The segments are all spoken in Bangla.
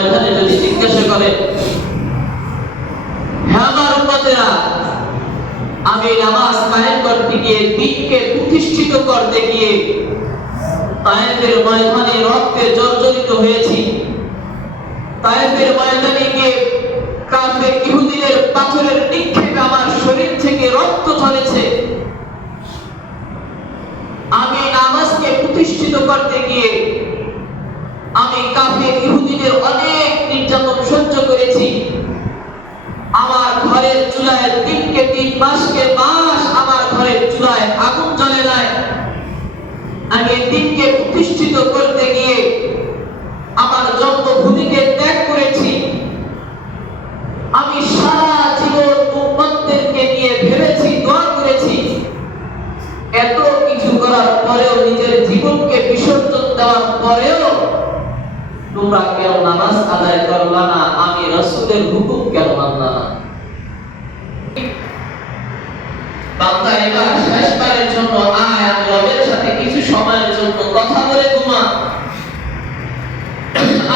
ময়দানে যদি জিজ্ঞাসা করে, হে আমার উম্মতেরা, আমি নামাজ কায়েম করতে গিয়ে, দিনকে প্রতিষ্ঠিত করতে গিয়ে তায়েফের ময়দানে রক্তে জর্জরিত হয়েছি। তায়েফের ময়দানে গিয়ে কাফের ইহুদিদের পাথরের নিক্ষেপে আমার শরীর থেকে রক্ত ঝরেছে। আমি নামাজকে প্রতিষ্ঠিত করতে গিয়ে আমি কাফের ইহুদিদের অনেক নির্যাতন সহ্য করেছি। আমার ঘরের চুলায় দিনকে দিন, মাসকে মাস আমার ঘরের চুলায় আগুন জ্বলে নাই। আমি দিনকে প্রতিষ্ঠিত করতে গিয়ে আমার জন্মভূমিকে ত্যাগ করেছি। আমি সারা জীবন উম্মতদেরকে নিয়ে ভেবেছি, দোয়া করেছি। এত কিছু করার পরেও, নিজের জীবনকে বিসর্জন দেওয়ার পরেও তোমরা কেন নামাজ আদায় করলা না? আমি রাসূলের হুকুম কেন মানলা না? বান্দা এবার শেষবারের জন্য আয়, আমি রবের সাথে কিছু সময়ের জন্য কথা বলে ঘুমা।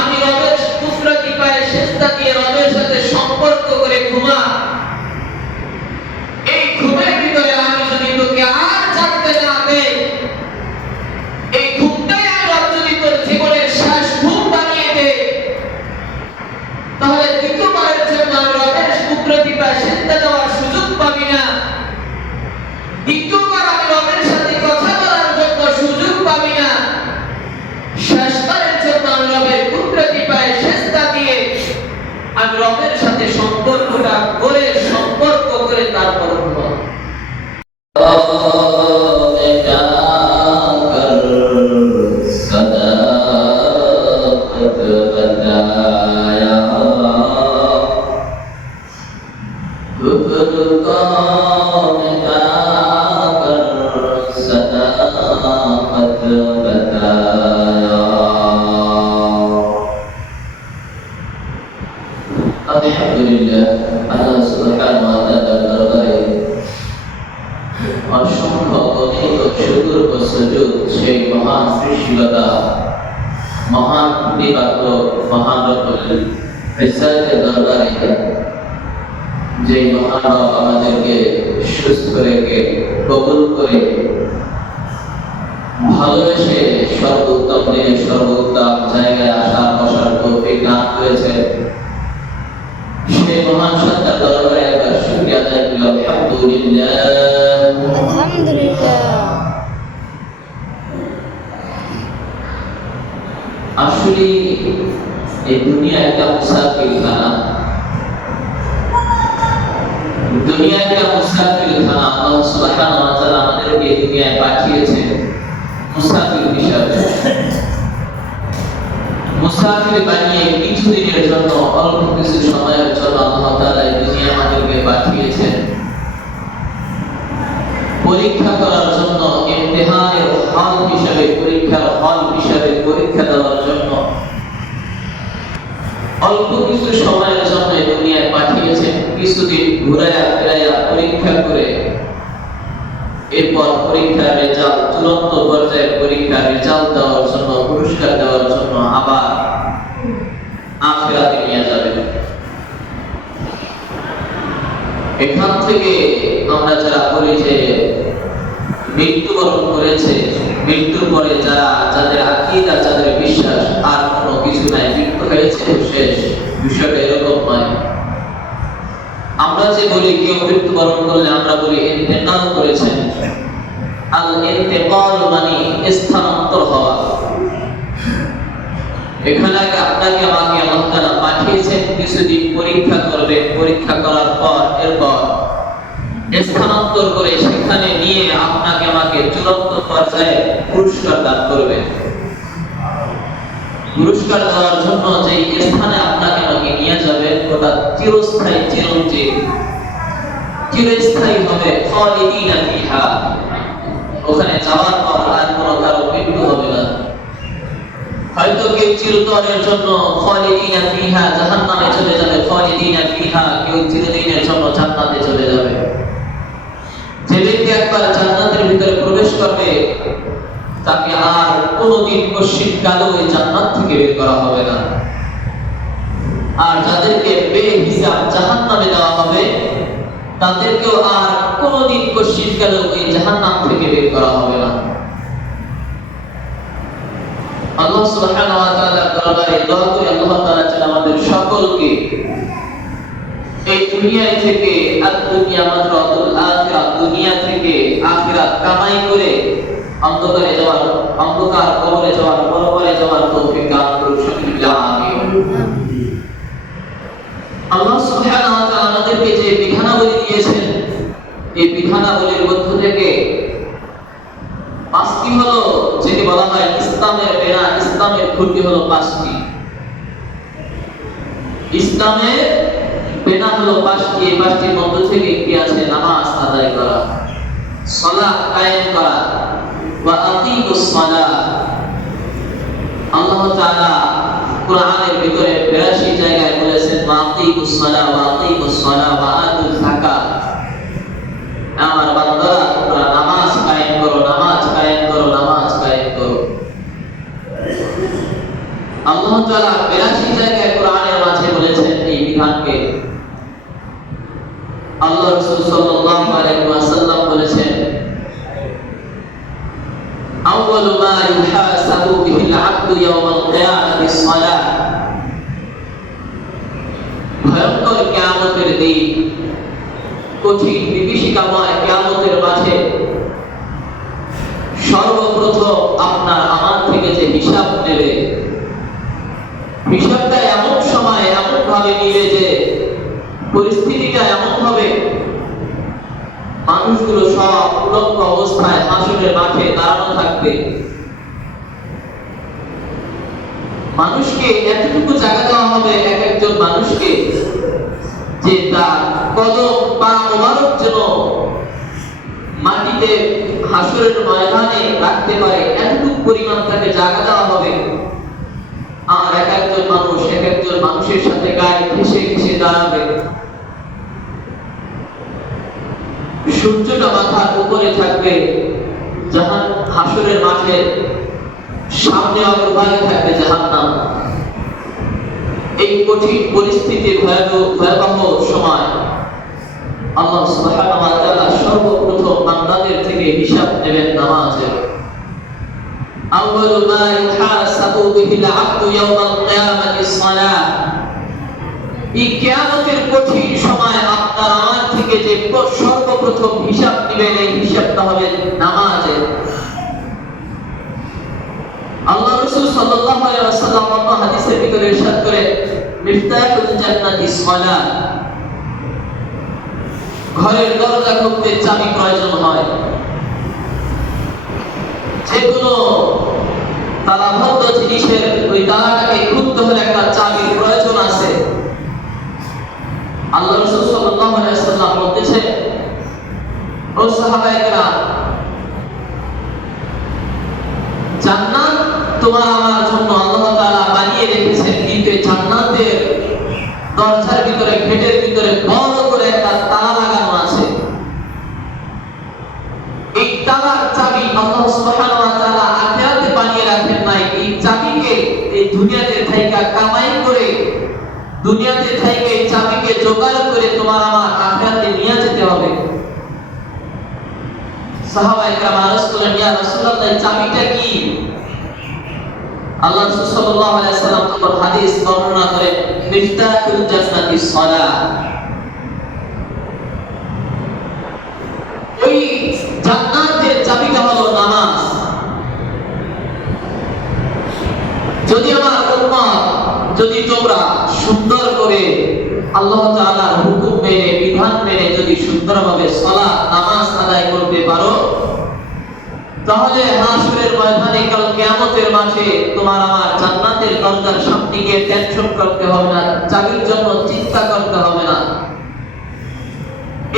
আমি রবের কুদরতি পায়ে সিজদা দিয়ে রবের সাথে সম্পর্ক করে ঘুমা। এই ঘুমের ভিতরে আমি যদি তোকে আর জাগতে না দেই, এই ঘুমটাই আমি রব যদি তোর জীবনের শেষ ঘুম বানিয়ে দেই, তাহলে দ্বিতীয়বারের জন্য আমি রবের কুদরতি পায়ে সিজদা দেওয়ার সুযোগ পাবি না। দ্বিতীয়বার আমি রবের সাথে কথা বলার জন্য সুযোগ পাবি না। শেষবারের জন্য আমি রবের কুদরতি পায়ে সিজদা দিয়ে আমি রবের সাথে সম্পর্কটা করে তারপর ঘুমাবো। আলহামদুলিল্লাহ, আল্লাহ সুবহানাহু ওয়া তাআলার দরবারে অসংখ্য অনেক শুকর ও সুজুদ সেই মহান সৃষ্টিকর্তা, মহান প্রতিপাদ্য, মহান রব্বুল ইজ্জতের দরবারে, যে মহান রব আমাদেরকে সুস্থ রেখে কবুল করে ভালোবেসে সর্বোত্তম দিনে সর্বোত্তম জায়গায় আসার বসার তৌফিক দান করেছেন। সেই মহান সত্তার দরবারে একবার শুকরিয়া আদায় করি। আলহামদুলিল্লাহ, আলহামদুলিল্লাহ। আসলে এই দুনিয়া একটা মুসাফিরখানা। দুনিয়া একটা মুসাফিরখানা। আল্লাহ সুবহানাহু ওয়া তাআলা আমাদেরকে এই দুনিয়ায় পাঠিয়েছেন মুসাফির হিসাবে। মুসাফির বানিয়ে কিছুদিনের জন্য, অল্প কিছু সময়ের জন্য আল্লাহ তাআলা এই দুনিয়া আমাদেরকে পাঠিয়েছেন পরীক্ষা করার জন্য, ইমতিহানের হল হিসাবে, পরীক্ষার হল হিসাবে পরীক্ষা দেওয়ার জন্য। অল্প কিছু সময়ের জন্য এই দুনিয়ায় পাঠিয়েছেন, কিছুদিন ঘুরায়া ফেরায়া পরীক্ষা করে এরপর পরীক্ষার রেজাল্ট, চূড়ান্ত পর্যায়ের পরীক্ষার রেজাল্ট দেওয়ার জন্য, পুরস্কার দেওয়ার জন্য আবার আখিরাতে নিয়ে যাবে। এখান থেকে আমরা যারা বলি যে মৃত্যুবরণ করেছে, মৃত্যুর পরে যাদের আকীদা, যাদের বিশ্বাস আর কোনো কিছু নাই, মৃত্যু হয়েছে শেষ, বিষয়টা এরকম নয়। আমরা যে বলি কেউ মৃত্যুবরণ করলে আমরা বলি ইন্তেকাল করেছেন। আল ইন্তেকাল মানে স্থানান্তর হওয়া। এখানে আপনাকে আমাকে আল্লাহ তাআলা পাঠিয়েছেন, কিছুদিন পরীক্ষা করবেন, পরীক্ষা করার পর এরপর স্থানান্তর করে সেখানে নিয়ে আপনাকে আমাকে চূড়ান্ত পর্যায়ে পুরস্কার দান করবেন। পুরস্কার দেওয়ার জন্য যে স্থানে আপনাকে আমাকে নিয়ে যাবেন, ওটা চিরস্থায়ী, চিরঞ্জীব, চিরস্থায়ী হবে। খালিদিনা ফিহা, ওখানে যাওয়ার পর আর কোনো কারো মৃত্যু হবে না। হয়তো কেউ চিরতরের জন্য খালিদিনা ফিহা জাহান্নামে চলে যাবে, খালিদিনা ফিহা কেউ চিরদিনের জন্য জান্নাতে চলে যাবে। যে ব্যক্তি একবার জান্নাতের ভিতরে প্রবেশ করবে, তাকে আর কোনোদিন কশিন কালো ওই জান্নাত থেকে বের করা হবে না। আর যাদেরকে বেহিসাব জাহান্নামে দেওয়া হবে তাদেরকেও আর কোনোদিন কশিনকালে ওই জাহান্নাম থেকে বের করা হবে না। আল্লাহ সুবহানাহু ওয়া তাআলার দরবারে দোয়া করি আল্লাহ তাআলা যেন আমাদের সকলকে এই দুনিয়া থেকে দুনিয়া মাত্রাতুল আখিরাত, দুনিয়া থেকে আখিরাত কামাই করে অন্ধকার কবরে যাওয়ার পরপরে যাওয়ার তৌফিক দান করুন। সকলে আমিন। আল্লাহ সুবহানাহু ওয়া তাআলা আমাদেরকে যে বিধানাবলী দিয়েছেন এই বিধানাবলীর মধ্য থেকে পাঁচটি হলো, যেটি বলা হয় ইসলামের বেনা, ইসলামের খুঁটি হলো পাঁচটি। ইসলামের বেনা হলো পাঁচটি। এই পাঁচটির মধ্য থেকে কি আছে? নামাজ আদায় করা, সালাত কায়েম করা, ওয়া আকিমুস সালাহ। আল্লাহ তাআলা কোরআনের ভিতরে 82 জায়গায় বলেছেন ওয়া আকিমুস সালাহ ওয়া আকিমুস সালাহ ওয়া আতুজ যাকাত। আমার বান্দারা তোমরা নামাজ কায়েম করো, নামাজ কায়েম করো, নামাজ কায়েম করো। আল্লাহ তাআলা 82 জায়গায় কোরআনের মাঝে বলেছেন এই বিধানকে। আল্লাহ রাসূল সাল্লাল্লাহু আলাইহি ওয়াসাল্লাম বলেছেন আউয়ালু মা ইউহাসাবু বিহিল আবদু ইয়াওমাল কিয়ামাতি সালাহ। ভয়ঙ্কর কিয়ামতের দিন, কঠিন বিভীষিকাময় কিয়ামতের মাঠে সর্বপ্রথম আপনার আমার থেকে যে হিসাব নেবে, হিসাবটা এমন সময় এমন ভাবে নিবে যে পরিস্থিতিটা এমন হবে মানুষগুলো সব উলঙ্গ অবস্থায় হাসরের মাঠে দাঁড়ানো থাকবে। মানুষকে এতটুকু জায়গা দেওয়া হবে এক একজন মানুষকে যে তার কদম পা মোবারক যেন মাটিতে হাসরের ময়দানে রাখতে পারে, এতটুকু পরিমাণ তাকে জায়গা দেওয়া হবে। আর এক একজন মানুষের সাথে গায়ে ঘেঁষে ঘেঁষে দাঁড়াবে। সূর্যটা মাথার উপরে থাকবে, হাসরের মাঠে সামনে অগ্রভাগে থাকবে জাহান্নাম। এই কঠিন পরিস্থিতি, ভয়াবহ সময় আল্লাহ সুবহানাহু ওয়া তাআলা সর্বপ্রথম বান্দাদের থেকে হিসাব নেবেন নামাজের। আউয়ালু মা ইউহাসাবু বিহিল আবদু ইয়াওমাল কিয়ামাতিস সালাহ। এই কিয়ামতের কঠিন সময় আপনার আমার থেকে যে সর্বপ্রথম হিসাব নেবেন, এই হিসাবটা হবে নামাজের। আল্লাহ রাসূল সাল্লাল্লাহু আলাইহি ওয়াসাল্লাম অন্য হাদিসের ভিতরে ইরশাদ করেন মিফতাহুল জান্নাতিস সালাহ। ঘরের দরজা খুলতে চাবি প্রয়োজন হয়। যেগুলো তালাবদ্ধ জিনিসের ওই তালাটাকে খুলতে হলে একটা চাবির প্রয়োজন আছে। আল্লাহ রাসূল সাল্লাল্লাহু আলাইহি ওয়াসাল্লাম বলতেছেন, ও সাহাবায়ে কেরাম, জান্নাত তোমার আমার জন্য আল্লাহ তাআলা বানিয়ে রেখেছেন, কিন্তু জান্নাতের দরজার ভিতরে, গেটের ভিতরে বড় করে একটা তালা লাগানো আছে। এই তালার চাবি আল্লাহ সুবহানাহু ওয়া তাআলা আখিরাতে বানিয়ে রাখেন নাই। এই চাবিকে এই দুনিয়াতে থাইকা কামাই করে, দুনিয়াতে থাইকা এই চাবিকে জোগাড় করে তোমার আমার আখিরাতে নিয়ে যেতে হবে। সাহাবায়ে কেরাম আরজ করলেন, ইয়া রাসূলুল্লাহ, এই চাবিটা কি? আল্লাহ রাসূল সাল্লাল্লাহু আলাইহি ওয়াসাল্লাম তখন হাদিস বর্ণনা করে মিফতাহুল জান্নাতিস সালাহ। ওই জান্নাতের চাবিটা হলো নামাজ। যদি আমার উম্মত, যদি তোমরা সুন্দর করে আল্লাহ তাআলার হুকুম মেনে, বিধান মেনে যদি সুন্দরভাবে সালাত নামাজ আদায় করতে পারো, তাহলে হাসরের ময়দানে কাল কিয়ামতের মাঠে তোমার আমার জান্নাতের দরজার সামনে গিয়ে টেনশন করতে হবে না, চাবির জন্য চিন্তা করতে হবে না।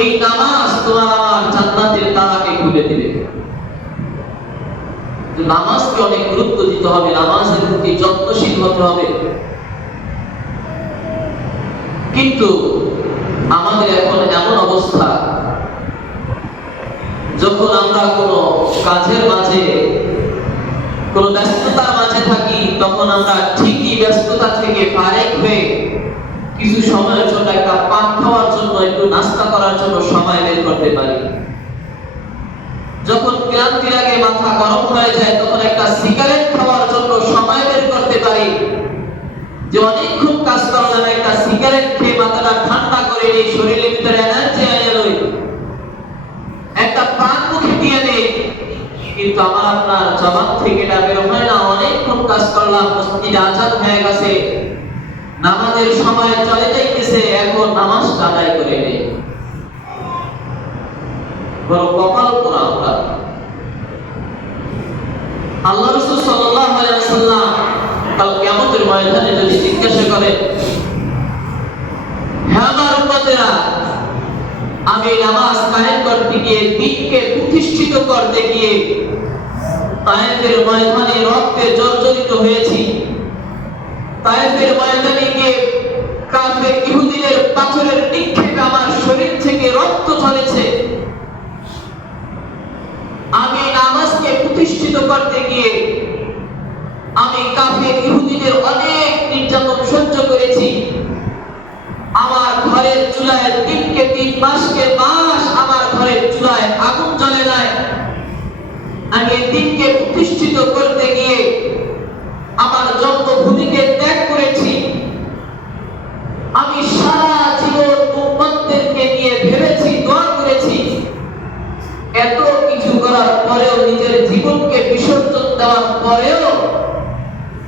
এই নামাজ তোমার আমার জান্নাতের তালাকে খুলে দিবে। নামাজকে অনেক গুরুত্ব দিতে হবে, নামাজের প্রতি যত্নশীল হতে হবে। কিন্তু আমাদের এখন এমন অবস্থা, যখন আমরা কোনো কাজের মাঝে, কোনো ব্যস্ততার মাঝে থাকি, তখন আমরা ঠিকই ব্যস্ততা থেকে ফারেক হয়ে কিছু সময়ের জন্য একটা পান খাওয়ার জন্য, একটু নাস্তা করার জন্য সময় বের করতে পারি। যখন ক্লান্তি লাগে, মাথা গরম হয়ে যায়, তখন একটা সিগারেট খাওয়ার জন্য সময় বের করতে পারি। যে অনেকক্ষণ কাজ করলাম, একটা সিগারেট খেয়ে মাথাটা ঠান্ডা করে নিই, শরীরের ভিতরে এনার্জি এনে লই, একটা প্রাণ মুখে দিয়ে নেই। কিন্তু আমার আপনার জবান থেকে এটা বের হয় না। অনেকক্ষণ কাজ করলাম, মসজিদে আজান হয়ে গেছে, নামাজের সময় চলে যাইতেছে, এখন নামাজটা আদায় করে নেই। বড় কপাল পোড়া আমরা। আল্লাহ রাসূল সাল্লাল্লাহু আলাইহি ওয়াসাল্লাম কাল কিয়ামতের ময়দানে যদি জিজ্ঞাসা করে, হে আমার উম্মতেরা, আমি নামাজ কায়েম করতে গিয়ে, দিনকে প্রতিষ্ঠিত করতে গিয়ে তায়েফের ময়দানে রক্তে জর্জরিত হয়েছি। তায়েফের ময়দানে গিয়ে কাফের ইহুদিদের পাথরের নিক্ষেপে আমার শরীর থেকে রক্ত ঝরেছে। আমি নামাজকে প্রতিষ্ঠিত করতে গিয়ে আমি কাফের ইহুদিদের অনেক নির্যাতন সহ্য করেছি। আমার ঘরের চুলায় দিনকে 3 মাসকে মাস আমার ঘরের চুলায় আগুন জ্বলে নাই। আমি দিনকে প্রতিষ্ঠিত করতে গিয়ে আমার জন্মভূমিকে ত্যাগ করেছি। আমি সারা জীবন উম্মতদেরকে নিয়ে ভেবেছি, দোয়া করেছি। এত কিছু করার পরেও, নিজের জীবনকে বিসর্জন দেওয়ার পরেও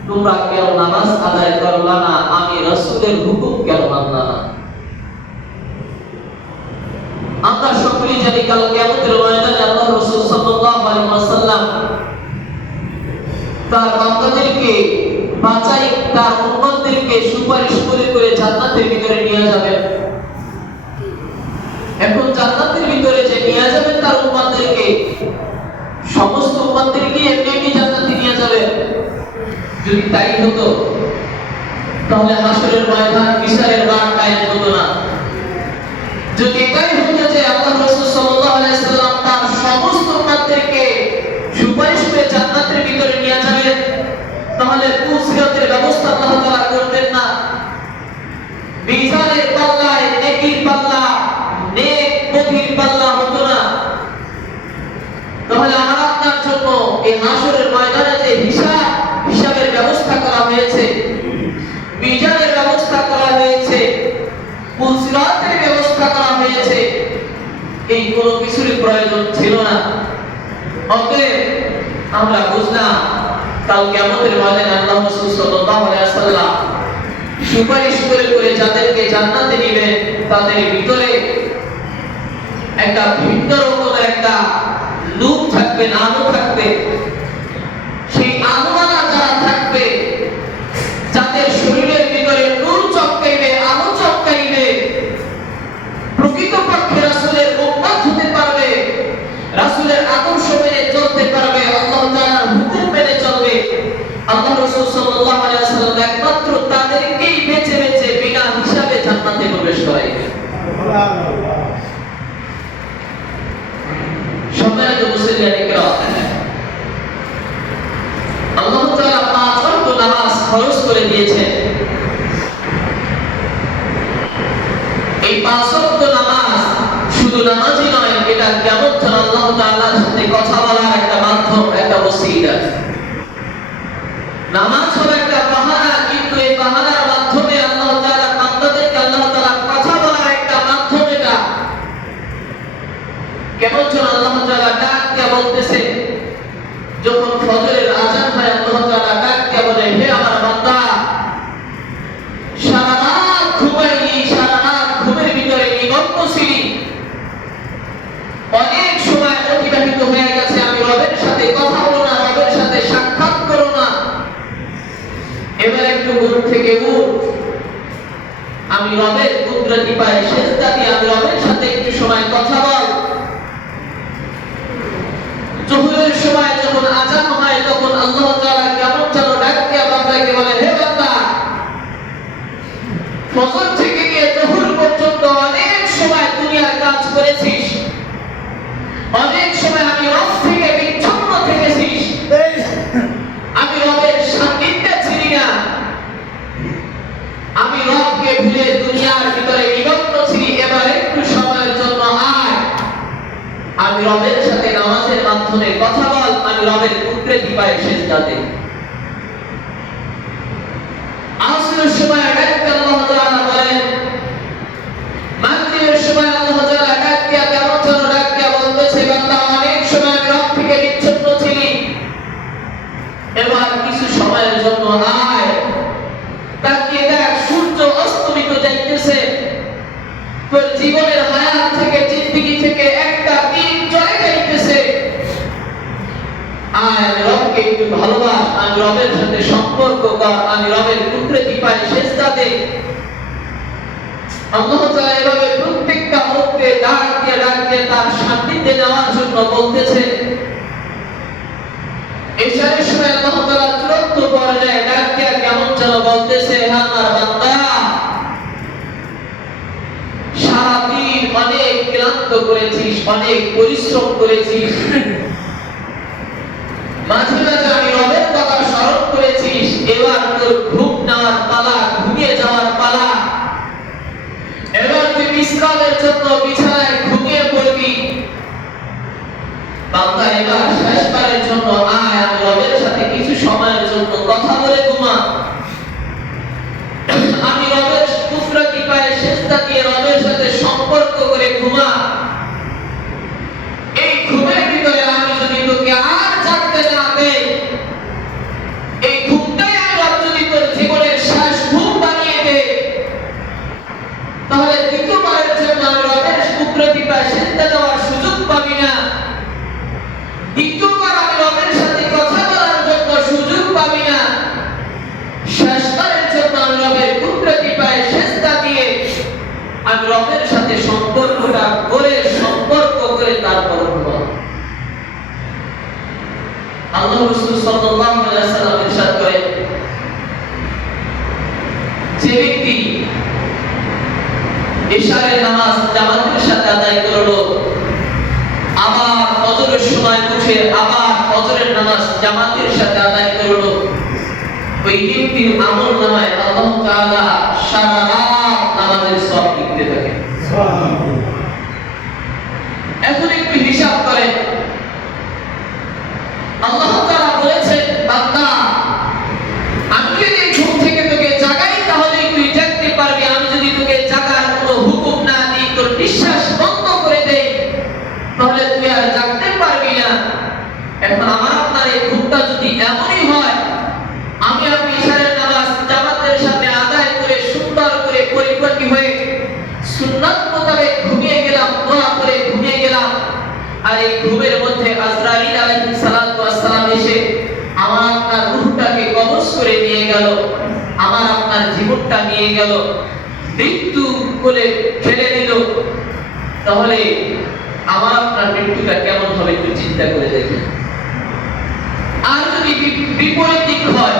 তোমরা কেন নামাজ আদায় করলা না? আমি রাসূলের হুকুম কেন মানলা না? আমরা সকলেই জানি কাল কিয়ামতের ময়দানে আল্লাহ রাসূল সাল্লাল্লাহু আলাইহি ওয়াসাল্লাম তার বান্দাদেরকে বাঁচাই, তার উম্মতদেরকে সুপারিশ করে জান্নাতের ভিতরে নিয়ে যাবেন। এখন জান্নাতের ভিতরে যে নিয়ে যাবেন তার উম্মতদেরকে, সমস্ত উম্মতদেরকে এমনি জান্নাতে নিয়ে যাবেন। যদি তাই হতো তাহলে হাসরের ময়দান, বিচারের মাঠ কায়েম হতো না। যদি এটাই হতো যে আল্লাহ রাসূল সাল্লাল্লাহু আলাইহি ওয়াসাল্লাম তার সমস্ত উম্মতদেরকে সুপারিশ করে জান্নাতের ভিতরে নিয়ে যাবেন, তাহলে পুরস্কারের ব্যবস্থা আল্লাহ তাআলা করতেন না। মিজানের পাল্লায় নেকির পাল্লা, নেক বদির পাল্লা হতো না। তাহলে আমার আপনার জন্য এই হাসরের ময়দানে যে হিসাবের ব্যবস্থা করা হয়েছে, মিজানের ব্যবস্থা করা হয়েছে, পুরস্কারের ব্যবস্থা করা হয়েছে, এই কোনো কিছুর প্রয়োজন ছিল না। অতএব আমরা বুঝলাম কাল কিয়ামতের ময়দানে আল্লাহ রাসূল সাল্লাল্লাহু আলাইহি ওয়াসাল্লাম সুপারিশ করে যাদেরকে জান্নাতে নেবেন, তাদের ভিতরে একটা ভিন্ন রকমের একটা লুক থাকবে, আলো থাকবে। সেই আলোওয়ালা যারা থাকবে, যাদের শরীরের ভিতরে নূর চমকাইবে, আলো চমকাইবে, প্রকৃতপক্ষে রাসূলের উম্মত হতে পারবে, রাসূলের আদর্শ মেনে চলতে পারবে, আল্লাহ তাআলার হুকুম মেনে চলবে। আল্লাহ রাসূল সাল্লাল্লাহু আলাইহি ওয়াসাল্লাম একমাত্র তাদেরকেই বেছে বেছে বিনা হিসাবে জান্নাতে প্রবেশ করাইবে। সম্মানিত মুসলিম কিরাম, আল্লাহ তাআলা 5 ওয়াক্ত নামাজ ফরজ করে দিয়েছেন। এই 5 ওয়াক্ত নামাজ শুধু নামাজই নয়, এটা কিয়ামত যেন আল্লাহ তাআলার সাথে কথা বলার একটা মাধ্যম, একটা ওসিলা। নামাজ হলো একটা বাহানা, কিন্তু এই বাহানার মাধ্যমে আল্লাহ তাআলা বান্দাদেরকে আল্লাহ তাআলা কথা বলার একটা মাধ্যম। এটা কেমন যেন আল্লাহ তাআলা ডাক দিয়ে বলতেছে, যখন ফজরের আযান হয় আল্লাহ তাআলা ডাক দিয়ে বলে, হে আমার বান্দা, সারা রাত ঘুমাইনি, সারা রাত ঘুমের ভিতরে নিমগ্ন ছিলি, অনেক সময় অতিবাহিত হয়ে গেছে, আমি রবের সাথে কথা বলো না, রবের সাথে সাক্ষাৎ করো না। এবার একটু ঘুম থেকে উঠ, আমি রবের কুদরতি পায়ে সেজদা দিয়ে আমি রবের সাথে একটু সময় কথা বল। জোহরের সময় যখন আযান হয়, তখন আল্লাহ তাআলা কেমন যেন ডাক দিয়ে বান্দাকে বলে, হে বান্দা, ফজর থেকে নিয়ে জোহর পর্যন্ত অনেক সময় দুনিয়ার কাজ করেছিস, অনেক সময় আমি রব থেকে বিচ্ছিন্ন থেকেছিস, আমি রবের সান্নিধ্যে ছিলি না, আমি রবকে ভুলে পায় সিজদাতে। আসরের সময় ডাকতে আল্লাহ তাআলা বলেন, মাগরিবের সময় আল্লাহ তাআলা ডাকতে কেমন যেন ডাকতে বলতেছে, বান্দা অনেক সময় আমি রব থেকে বিচ্ছিন্ন ছিলি, এবার কিছু সময়ের জন্য আয়, তাকিয়ে দেখ সূর্য অস্তমিত যাইতেছে, তোর জীবনের হায়াত থেকে জিন্দেগি থেকে একটা দিন চলে যাইতেছে, আয় আমি রবকে একটু ভালোবাস, আমি রবের সাথে সম্পর্ক কর, আমি রবের কুদরতি পায়ে সিজদা দে। আল্লাহ তাআলা এভাবে প্রত্যেকটা মুখকে ডাক দিয়ে তার সান্নিধ্যে নেওয়ার জন্য বলতেছে। এশারের সময় আল্লাহ তাআলা চূড়ান্ত পর্যায়ে ডাক দিয়ে কেমন যেন বলতেছে, হে আমার বান্দা, সারাদিন অনেক ক্লান্ত করেছিস, অনেক পরিশ্রম করেছিস, মাঝে মাঝে আমি রবের কথা স্মরণ করেছিস, এবার তোর ঘুম নেওয়ার পালা, ঘুমিয়ে যাওয়ার পালা, এবার তুই বিশ্রামের জন্য বিছানায় ঘুমিয়ে পড়বি। বান্দা এবার শেষবারের জন্য আয়, আমি রবের সাথে কিছু সময়ের জন্য কথা বলে ঘুমা, আমি রবের কুদরতি পায়ে সিজদা দিয়ে রবের সাথে সম্পর্ক করে ঘুমা। এই ঘুমের ভিতরে আমি যদি তোকে আর জাগতে না দেই, এই ঘুমটাই আমি রব যদি তোর জীবনের শেষ ঘুম বানিয়ে দেই, তাহলে দ্বিতীয়বারের জন্য আমি রবের কুদরতি পায়ে সিজদা দেওয়ার সুযোগ পাবি না, দ্বিতীয়বার আমি রবের সাথে কথা বলার জন্য সুযোগ পাবি না, শেষবারের জন্য আমি রবের কুদরতি পায়ে সিজদা দিয়ে আমি রবের সাথে সম্পর্কটা করে তারপর ঘুমাবো। আল্লাহ রাসূল সাল্লাল্লাহু আলাইহি ওয়াসাল্লাম ইরশাদ করেন, যে ব্যক্তি ইশারের নামাজ জামাতের সাথে আদায় করলো, আবার ফজরের সময় উঠে আবার ফজরের নামাজ জামাতের সাথে আদায় করলো, ওই ব্যক্তির আমল নামায় আল্লাহ তাআলা সারা রাত নামাজের সওয়াব লিখতে থাকে। এখন একটু হিসাব করেন, আল্লাহ তাআলা বলেছেন, বান্দা আমি যদি ঘুম থেকে তোকে জাগাই তাহলে তুই জাগতে পারবি, আমি যদি তোকে জাগার কোনো হুকুম না দিই, তোর নিঃশ্বাস বন্ধ করে দেই, তাহলে তুই আর জাগতে পারবি না। এখন আমার আপনার এই ঘুমটা যদি এমনই হয়, আমি আপনি ইশারের নামাজ জামাতের সাথে আদায় করে সুন্দর করে পরিপাটি হয়ে সুন্নাত মোতাবেক ঘুমিয়ে গেলাম, দোয়া করে ঘুমিয়ে গেলাম, আর এই ঘুমের মধ্যে আজরাইল আলাইহিস সালাতু ওয়াস সালাম এসে আমার আপনার রূহটাকে কবজ করে নিয়ে গেল, আমার আপনার জীবনটা নিয়ে গেল, মৃত্যু কোলে ফেলে দিল, তাহলে আমার আপনার মৃত্যুটা কেমন হবে একটু চিন্তা করে দেখেন। আর যদি বিপরীত দিক হয়,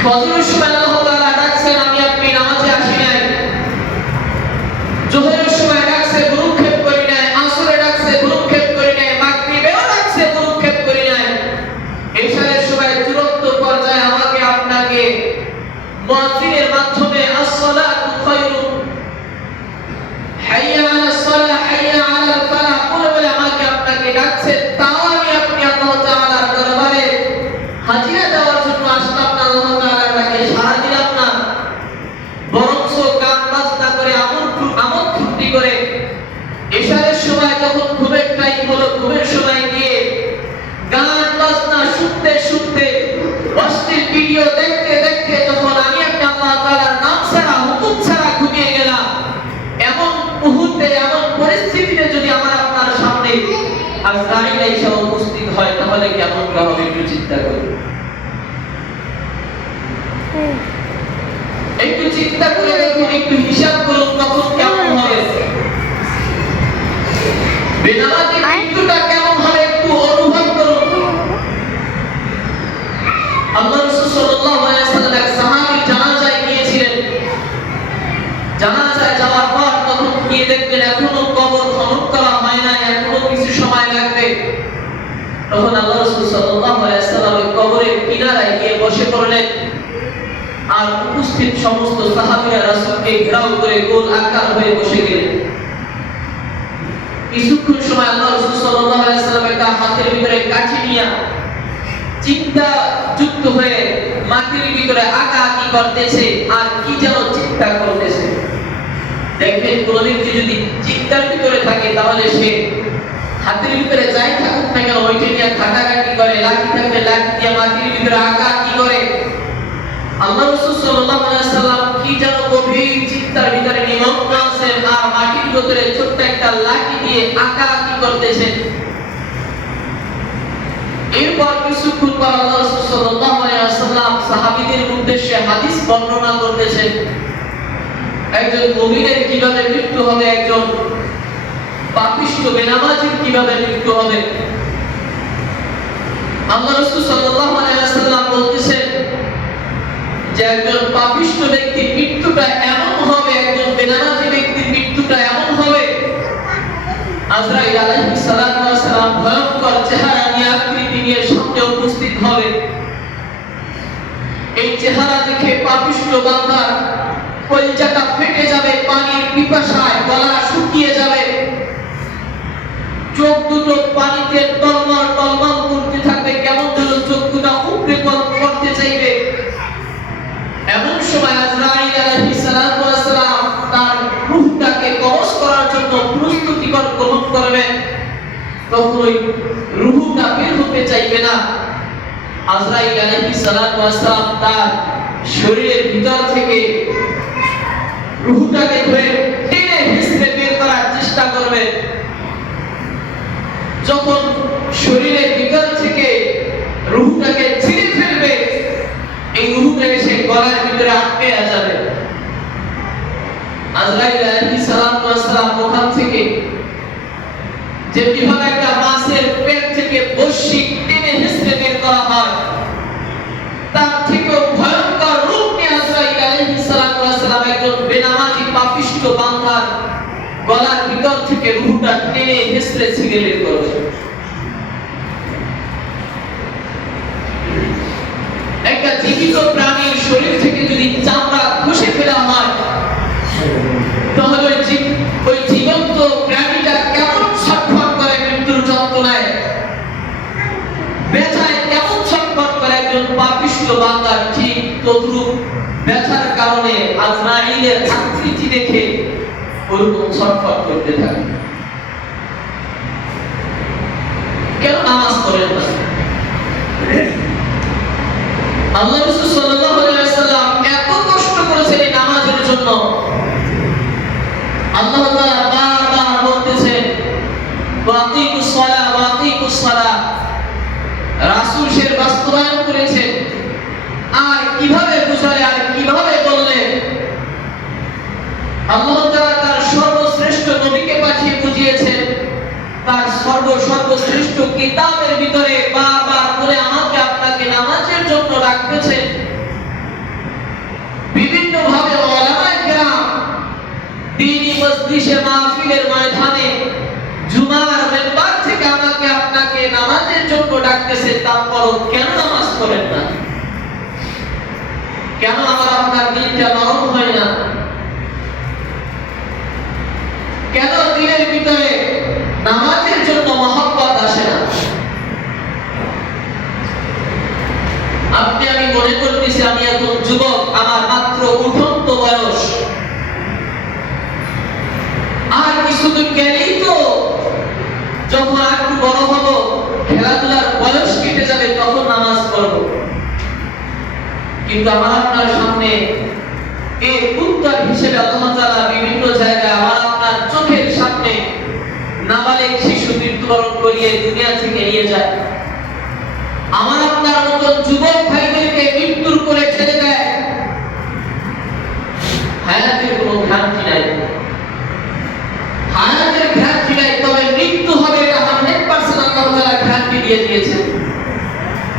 ফজরের সময় আল্লাহ তাআলা ডাকছেন, আমি আপনি নামাজে আসি নাই, জোহরের সময় ডাকছে ভ্রুক্ষেপ করি নাই, আসরে ডাকছে ভ্রুক্ষেপ করি নাই, মাগরিবেও ডাকছে ভ্রুক্ষেপ করি নাই, ইশারের সময় চূড়ান্ত পর্যায়ে আমাকে আপনাকে মুয়াজ্জিনের মাধ্যমে as-সালাতু খায়রুন, হাইয়া আলাস সালাহ, হাইয়া আলাল ফালাহ বলে আমাকে আপনাকে ডাকছে, তাও আমি আপনি আল্লাহ তাআলার দরবারে হাজিরা দেওয়ার জন্য আসলাম না, আল্লাহ তাআলার ডাকে সাড়া দিলাম না, বরঞ্চ গান বাজনা করে আমল ত্রুটি করে ইশারের সময় যখন ঘুমের টাইম হলো, ঘুমের সময় গিয়ে গান বাজনা শুনতে শুনতে অশ্লীল ভিডিও দেখতে দেখতে যখন আমি আপনি আল্লাহ তাআলার নাম ছাড়া হুকুম ছাড়া ঘুমিয়ে গেলাম, এমন মুহূর্তে এমন পরিস্থিতিতে যদি আমার আপনার সামনে আজরাইল এসে উপস্থিত হয়, তাহলে কেমন হবে একটু চিন্তা করুন। একটু চিন্তা করে দেখুন, একটু হিসাব করুন তখন কেমন হবে, বেনামাজি মৃত্যুটা কেমন হবে একটু অনুভব করুন। আল্লাহ রাসূল সাল্লাল্লাহু আলাইহি ওয়াসাল্লাম এক সাহাবীর জানাজায় গিয়েছিলেন, জানাজায় যাওয়ার পর তখন গিয়ে দেখবেন এখনো কবর খনন করা হয় না, এখনো কিছু সময় লাগবে, তখন আল্লাহ রাসূল সাল্লাল্লাহু আলাইহি ওয়াসাল্লাম ওই কবরের কিনারায় গিয়ে বসে পড়লেন, আর উপস্থিত সমস্ত সাহাবীরা রাসূলকে ঘেরাও করে গোল আকার হয়ে বসে গেলেন। কিছুক্ষণ সময় আল্লাহ রাসূল সাল্লাল্লাহু আলাইহি ওয়াসাল্লাম একটা হাতের ভিতরে কাঠি নিয়ে চিন্তা যুক্ত হয়ে মাটির ভিতরে আঁকাআঁকি করতেছে আর কি যেন চিন্তা করতেছে। দেখবেন কোন ব্যক্তি যদি চিন্তার ভিতরে থাকে তাহলে সে হাতের ভিতরে যাই থাকুক না কেন ওইটা নিয়ে ঘাটাঘাটি করে, লাঠি থাকলে লাঠি দিয়ে মাটির ভিতরে আঁকাআঁকি করে। আল্লাহ রাসূল সাল্লাল্লাহু আলাইহি ওয়াসাল্লাম কি যেন গভীর চিন্তার ভিতরে নিমগ্ন আছেন আর মাটির ভিতরে ছোট্ট একটা লাঠি দিয়ে আঁকাআঁকি করতেছেন। এরপর কিছুক্ষণ পর আল্লাহ রাসূল সাল্লাল্লাহু আলাইহি ওয়াসাল্লাম সাহাবীদের উদ্দেশ্যে হাদিস বর্ণনা করতেছেন। একজন মুমিনের কিভাবে মৃত্যু হবে, একজন পাপিষ্ঠ বেনামাজির কিভাবে মৃত্যু হবে। আল্লাহ রাসূল সাল্লাল্লাহু আলাইহি ওয়াসাল্লাম বলতেছেন যে একজন পাপিষ্ঠ ব্যক্তির মৃত্যুটা এমন হবে, একজন বেনামাজি ব্যক্তির মৃত্যুটা এমন হবে, আজরাইল আলাইহিস সালাতু ওয়াস সালাম ভয়ঙ্কর চেহারা নিয়ে আকৃতি নিয়ে সামনে উপস্থিত হবে। এই চেহারা দেখে পাপিষ্ঠ বান্দার কলিজাটা ফেটে যাবে, পানির পিপাসায় গলা শুকিয়ে যাবে, চোখ দুটো পানিতে টলমল টলমল করতে থাকবে, কেমন যেন চোখ দুটো উপরে পড়তে চাইবে। এমন সময় আজরাইল আলাইহিস সালাতু ওয়াস সালাম তার রূহটাকে কবজ করার জন্য প্রস্তুতি গ্রহণ করবেন। তখন ওই রূহটা বের হতে চাইবে না। আজরাইল আলাইহিস সালাতু ওয়াস সালাম তার শরীরের ভিতর থেকে রূহটাকে ধরে টেনে হিঁচড়ে বের করার চেষ্টা করবে। যখন শরীরের ভিতর থেকে রূহটাকে ছিঁড়ে ফেলবে, এই রূহটা এসে গলার ভিতরে আটকে যাবে। আজরাইল আলাইহিস সালাতু ওয়াস সালাম ওখান থেকে যে বিভাগ একটা মাছের পেট থেকে বর্শি টেনে হিঁচড়ে বের করা হয়, তার থেকেও ভয়ঙ্কর রূপ নিয়ে আজরাইল আলাইহিস সালাতু ওয়াস সালাম একজন বেনামাজি পাপিষ্ঠ বান্দার গলার ভিতর থেকে রূহটা টেনে হিঁচড়ে ছিঁড়ে বের করবে। একটা জীবিত প্রাণীর শরীর থেকে যদি চামড়া খসে ফেলা হয় তাহলে ওই জীবন্ত প্রাণীটা কেমন ছটফট করে মৃত্যুর যন্ত্রণায়, ব্যথায় কেমন ছটফট করে একজন পাপিষ্ঠ বান্দার ঠিক তদ্রূপ ব্যথার কারণে আজরাইলের আকৃতি দেখে ওরকম ছটফট করতে থাকে। কেন নামাজ পড়েন না? আল্লাহ রাসূল সাল্লাল্লাহু আলাইহি ওয়াসাল্লাম এত কষ্ট করেছেন এই নামাজের জন্য। আল্লাহ তাআলা বারবার বলতেছেন ওয়াকিমুস সালাহ ওয়াকিমুস সালাহ। রাসূল সে বাস্তবায়ন করেছেন। আর কিভাবে বুঝালে আর কিভাবে বললে? আল্লাহ তাআলা তার সর্বশ্রেষ্ঠ নবীকে পাঠিয়ে বুঝিয়েছেন। তার সর্বশ্রেষ্ঠ কিতাবের ভিতরে বারবার করে আমাকে আপনাকে নামাজের জন্য ডাকতেছেন। বিভিন্ন ভাবে উলামায়ে কেরাম দ্বীনি মজলিসে মাহফিলের ময়দানে জুমার মিম্বার থেকে আমাকে আপনাকে নামাজের জন্য ডাকতেছে। তারপরও কেন নামাজ পড়েন না? কেন আমার আপনার দিলটা নরম হয় না? কেন দিলের ভিতরে নামাজের জন্য মহব্বত আসে না? আপনি আমি মনে করতেছি আমি এখন যুবক, আমার মাত্র উঠন্ত বয়স, আর কিছুদিন গেলেই তো যখন একটু বড় হব, খেলাধুলার বয়স কেটে যাবে, তখন নামাজ পড়ব। কিন্তু আমার আপনার সামনে এই উত্তর হিসেবে আল্লাহ তাআলা বিভিন্ন জায়গায় আমার আপনার চোখের সামনে নাবালেগ শিশু মৃত্যুবরণ করিয়ে দুনিয়া থেকে নিয়ে যায়। আমার আপনার মতো যুবক ভাইদেরকে মৃত্যুর করে ছেড়ে দেয়। হায়াতের কোনো ভ্রান্তি নাই, হায়াতের ভ্রান্তি নাই, তবে মৃত্যু হবে এটা 100% আল্লাহ তাআলা গ্যারান্টি দিয়ে দিয়েছেন।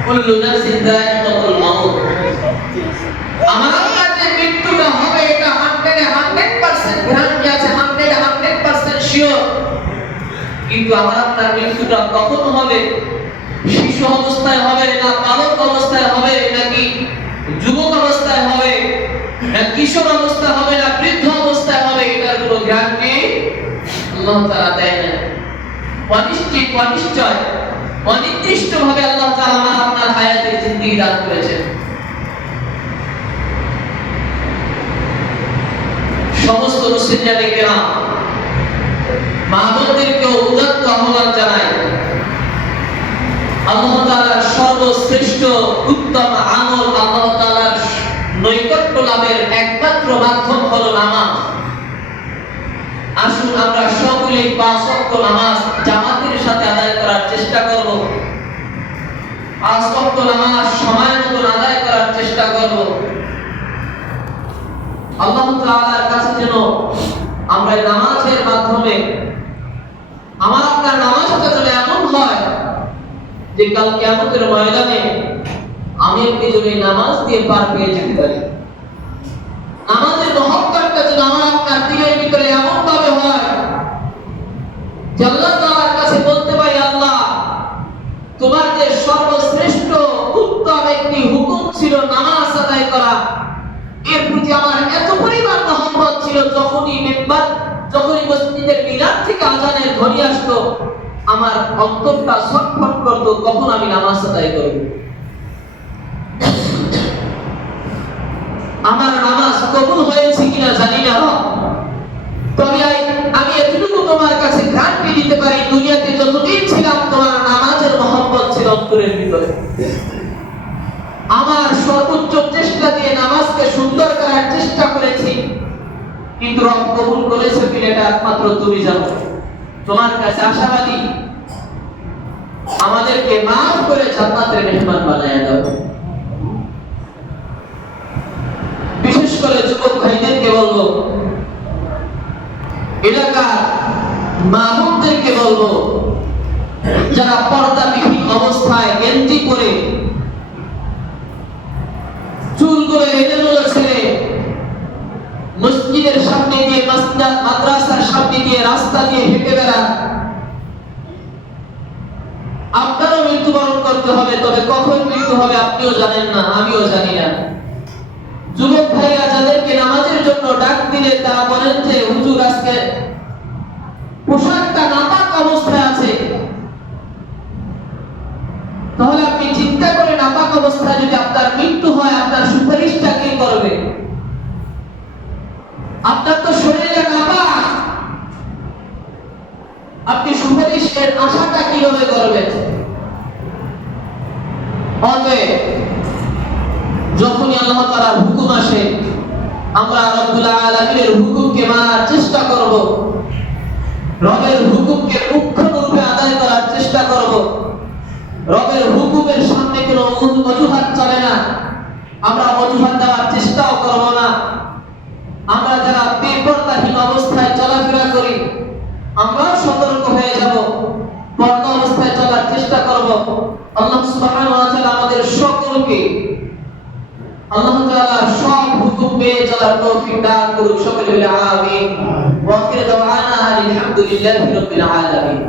কুল্লু নাফসিন যায়িকাতুল মাউত। আমার আপনার যে মৃত্যুটা হবে এটা 100% গ্যারান্টি আছে, 100% শিওর। কিন্তু আমার আপনার মৃত্যুটা কখন হবে? শিশু অবস্থায় হবে না বালক অবস্থায় হবে, নাকি যুবক অবস্থায় হবে, না কিশোর অবস্থায় হবে, না বৃদ্ধ অবস্থায় হবে, এটার কোনো গ্যারান্টি আল্লাহ তাআলা দেয় না। অনিশ্চয় অনির্দিষ্টভাবে আল্লাহ তাআলা আমার আপনার হায়াতের জিন্দেগি দান করেছেন। সমস্ত মুসলিমদের কেরাম মাহবুবদেরকে উদাত্ত আহ্বান জানাই, আল্লাহ তাআলার সর্বশ্রেষ্ঠ উত্তম আমল, আল্লাহ তাআলার নৈকট্য লাভের একমাত্র মাধ্যম হলো নামাজ। আসুন আমরা সকলে 5 ওয়াক্ত নামাজ জামাতের সাথে আদায় করার চেষ্টা করব। 5 ওয়াক্ত নামাজ সময় মতো আদায় করার চেষ্টা করব। আল্লাহ তাআলার কাছে যেন আমরা নামাজের মাধ্যমে আমার আপনার নামাজটা যেন এমন হয় যে কাল কিয়ামতের ময়দানে আমি একজনই নামাজ দিয়ে পার পেয়ে যেতে পারি। নামাজের মহব্বতটা যেন আমার আপনার দিলের ভিতরে এমন ভাবে হয় যে আল্লাহ তাআলার কাছে বলতে পারি, আল্লাহ তোমার যে সর্বশ্রেষ্ঠ উত্তম একটি হুকুম ছিল নামাজ আদায় করা, এর প্রতি আমার এত পরিমাণ মহব্বত ছিল, যখনই মসজিদের মিনার থেকে আযানের ধ্বনি আসতো আমার অন্তরটা ছটফট করতো, কখন আমি নামাজ আদায় করব। আমার নামাজ কবুল হয়েছে কিনা জানি না, তবে আমি এতটুকু তোমার কাছে গ্যারান্টি দিতে পারি, দুনিয়াতে যতদিন ছিলাম তোমার নামাজের মহব্বত ছিল অন্তরের ভিতরে। আমার সর্বোচ্চ চেষ্টা দিয়ে নামাজকে সুন্দর করার চেষ্টা করেছি, কিন্তু রব কবুল করেছে কিনা এটা একমাত্র তুমি জানো। তোমার কাছে আশাবাদী, আমাদেরকে মাফ করে জান্নাতের মেহমান বানায়া দাও। বিশেষ করে যুবক ভাইদেরকে বলবো, এলাকার মাহবুবদেরকে বলবো, যারা পর্দাবিহীন অবস্থায় গেঞ্জি পরে চুলগুলো এলোমেলো ছেড়ে মসজিদের সামনে দিয়ে মাদ্রাসার সামনে দিয়ে রাস্তা দিয়ে হেঁটে বেড়ান, আপনারও মৃত্যুবরণ করতে হবে, তবে কখন মৃত্যু হবে আপনিও জানেন না, আমিও জানি না। যুবক ভাইরা যাদেরকে নামাজের জন্য ডাক দিলে তারা বলেন যে হুজুর আজকে পোশাকটা নাপাক অবস্থায় আছে, তাহলে আপনি চিন্তা করে নাপাক অবস্থায় যদি আপনার মৃত্যু হয় আপনার সুপারিশটা কে করবে? আপনার তো শরীরে নাপাক, আপনি সুপারিশের আশাটা কিভাবে করবেন? অতএব যখনই আল্লাহ তাআলার হুকুম আসে আমরা রব্বুল আলামিনের হুকুমকে মানার চেষ্টা করব, রবের হুকুমকে মুখ্যরূপে আদায় করার চেষ্টা করব। রবের হুকুমের সামনে কোনো অজুহাত চলে না, আমরা অজুহাত দেওয়ার চেষ্টাও করব না। আমরা যারা বেপরদাহীন অবস্থায় চলাফেরা করি আমরাও সতর্ক হয়ে যাব, পর্দা অবস্থায় চলার চেষ্টা করব। আল্লাহ সুবহানাহু ওয়া তাআলা আমাদের সকলকে আল্লাহ তাআলার সব হুকুম মেনে চলার তৌফিক দান করুন। সকলে বলে আমিন। ওয়া আখিরু দাওয়ানা আলহামদুলিল্লাহি রাব্বিল আলামিন।